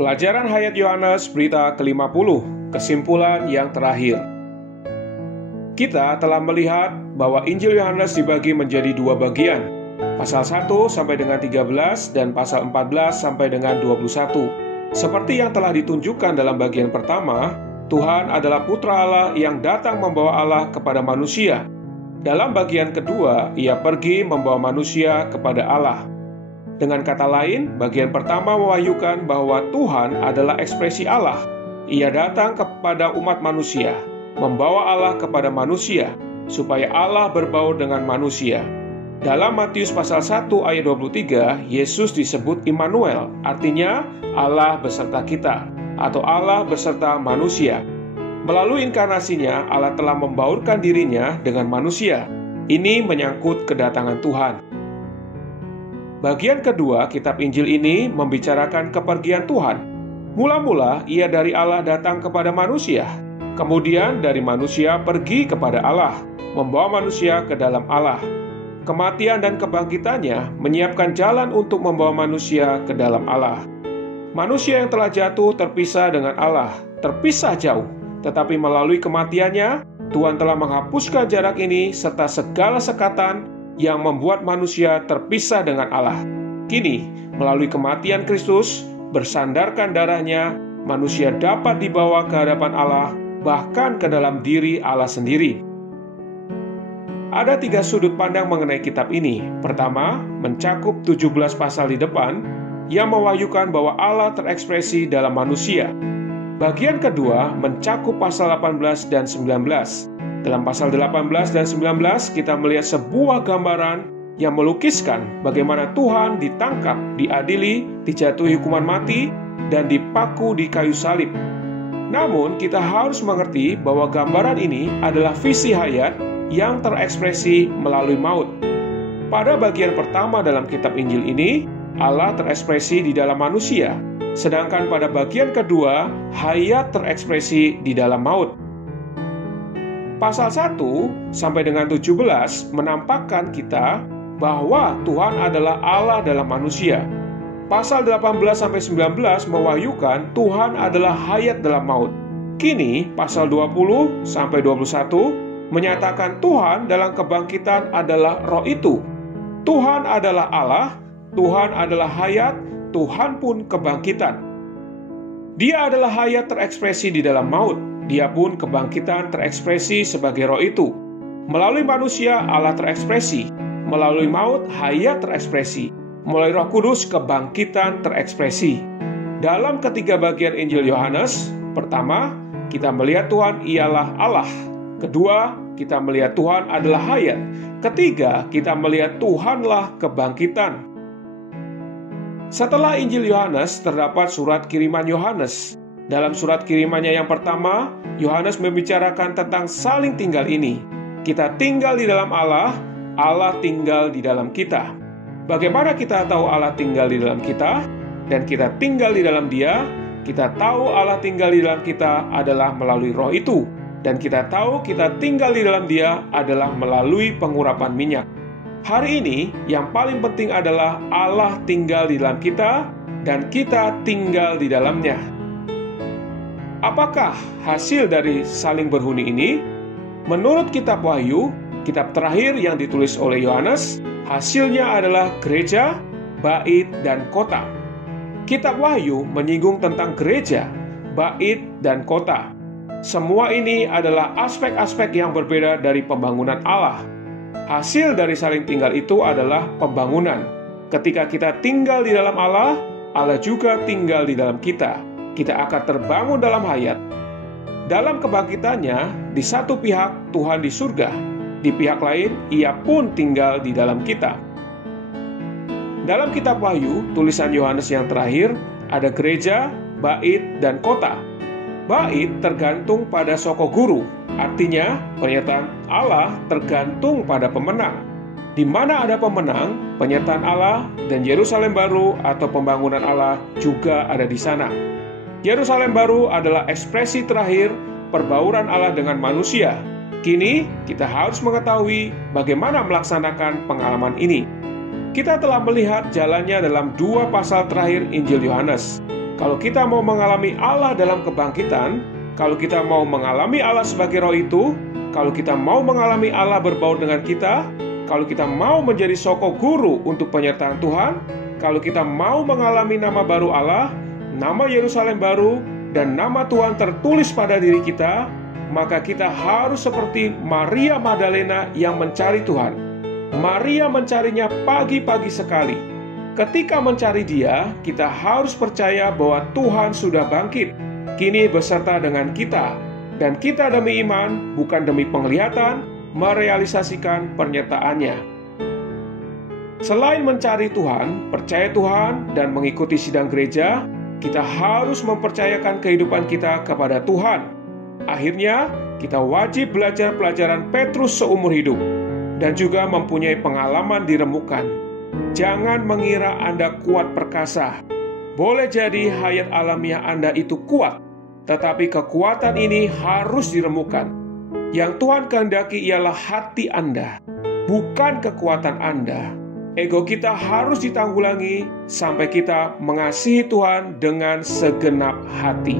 Pelajaran Hayat Yohanes berita ke-50, kesimpulan yang terakhir. Kita telah melihat bahwa Injil Yohanes dibagi menjadi dua bagian, pasal 1 sampai dengan 13 dan pasal 14 sampai dengan 21. Seperti yang telah ditunjukkan dalam bagian pertama, Tuhan adalah Putra Allah yang datang membawa Allah kepada manusia. Dalam bagian kedua, Ia pergi membawa manusia kepada Allah. Dengan kata lain, bagian pertama mewahyukan bahwa Tuhan adalah ekspresi Allah. Ia datang kepada umat manusia, membawa Allah kepada manusia, supaya Allah berbaur dengan manusia. Dalam Matius pasal 1 ayat 23, Yesus disebut Immanuel, artinya Allah beserta kita, atau Allah beserta manusia. Melalui inkarnasinya, Allah telah membaurkan dirinya dengan manusia. Ini menyangkut kedatangan Tuhan. Bagian kedua kitab Injil ini membicarakan kepergian Tuhan. Mula-mula ia dari Allah datang kepada manusia, kemudian dari manusia pergi kepada Allah, membawa manusia ke dalam Allah. Kematian dan kebangkitannya menyiapkan jalan untuk membawa manusia ke dalam Allah. Manusia yang telah jatuh terpisah dengan Allah, terpisah jauh, tetapi melalui kematiannya, Tuhan telah menghapuskan jarak ini serta segala sekatan yang membuat manusia terpisah dengan Allah. Kini, melalui kematian Kristus, bersandarkan darahnya, manusia dapat dibawa ke hadapan Allah, bahkan ke dalam diri Allah sendiri. Ada 3 sudut pandang mengenai kitab ini. Pertama, mencakup 17 pasal di depan, yang mewahyukan bahwa Allah terekspresi dalam manusia. Bagian kedua, mencakup pasal 18 dan 19. Dalam pasal 18 dan 19, kita melihat sebuah gambaran yang melukiskan bagaimana Tuhan ditangkap, diadili, dijatuhi hukuman mati, dan dipaku di kayu salib. Namun, kita harus mengerti bahwa gambaran ini adalah visi hayat yang terekspresi melalui maut. Pada bagian pertama dalam kitab Injil ini, Allah terekspresi di dalam manusia, sedangkan pada bagian kedua, hayat terekspresi di dalam maut. Pasal 1 sampai dengan 17 menampakkan kita bahwa Tuhan adalah Allah dalam manusia. Pasal 18 sampai 19 mewahyukan Tuhan adalah hayat dalam maut. Kini pasal 20 sampai 21 menyatakan Tuhan dalam kebangkitan adalah Roh itu. Tuhan adalah Allah, Tuhan adalah hayat, Tuhan pun kebangkitan. Dia adalah hayat terekspresi di dalam maut. Dia pun kebangkitan terekspresi sebagai Roh itu. Melalui manusia, Allah terekspresi. Melalui maut, hayat terekspresi. Melalui Roh Kudus, kebangkitan terekspresi. Dalam ketiga bagian Injil Yohanes, pertama, kita melihat Tuhan ialah Allah. Kedua, kita melihat Tuhan adalah hayat. Ketiga, kita melihat Tuhanlah kebangkitan. Setelah Injil Yohanes, terdapat surat kiriman Yohanes. Dalam surat kirimannya yang pertama, Yohanes membicarakan tentang saling tinggal ini. Kita tinggal di dalam Allah, Allah tinggal di dalam kita. Bagaimana kita tahu Allah tinggal di dalam kita, dan kita tinggal di dalam Dia? Kita tahu Allah tinggal di dalam kita adalah melalui Roh itu, dan kita tahu kita tinggal di dalam Dia adalah melalui pengurapan minyak. Hari ini, yang paling penting adalah Allah tinggal di dalam kita, dan kita tinggal di dalamnya. Apakah hasil dari saling berhuni ini? Menurut kitab Wahyu, kitab terakhir yang ditulis oleh Yohanes, hasilnya adalah gereja, bait, dan kota. Kitab Wahyu menyinggung tentang gereja, bait, dan kota. Semua ini adalah aspek-aspek yang berbeda dari pembangunan Allah. Hasil dari saling tinggal itu adalah pembangunan. Ketika kita tinggal di dalam Allah, Allah juga tinggal di dalam kita. Kita akan terbangun dalam hayat. Dalam kebangkitannya, di satu pihak Tuhan di surga, di pihak lain Ia pun tinggal di dalam kita. Dalam kitab Wahyu, tulisan Yohanes yang terakhir, ada gereja, bait, dan kota. Bait tergantung pada soko guru, artinya pernyataan Allah tergantung pada pemenang. Di mana ada pemenang, penyertaan Allah dan Yerusalem baru atau pembangunan Allah juga ada di sana. Yerusalem baru adalah ekspresi terakhir perbauran Allah dengan manusia. Kini, kita harus mengetahui bagaimana melaksanakan pengalaman ini. Kita telah melihat jalannya dalam 2 pasal terakhir Injil Yohanes. Kalau kita mau mengalami Allah dalam kebangkitan, kalau kita mau mengalami Allah sebagai roh itu, kalau kita mau mengalami Allah berbaur dengan kita, kalau kita mau menjadi soko guru untuk penyertaan Tuhan, kalau kita mau mengalami nama baru Allah, nama Yerusalem baru, dan nama Tuhan tertulis pada diri kita, maka kita harus seperti Maria Magdalena yang mencari Tuhan. Maria mencarinya pagi-pagi sekali. Ketika mencari Dia, kita harus percaya bahwa Tuhan sudah bangkit, kini beserta dengan kita. Dan kita demi iman, bukan demi penglihatan, merealisasikan pernyataannya. Selain mencari Tuhan, percaya Tuhan, dan mengikuti sidang gereja, kita harus mempercayakan kehidupan kita kepada Tuhan. Akhirnya, kita wajib belajar pelajaran Petrus seumur hidup, dan juga mempunyai pengalaman diremukan. Jangan mengira Anda kuat perkasa. Boleh jadi hayat alamiah Anda itu kuat, tetapi kekuatan ini harus diremukan. Yang Tuhan kehendaki ialah hati Anda, bukan kekuatan Anda. Ego kita harus ditanggulangi sampai kita mengasihi Tuhan dengan segenap hati.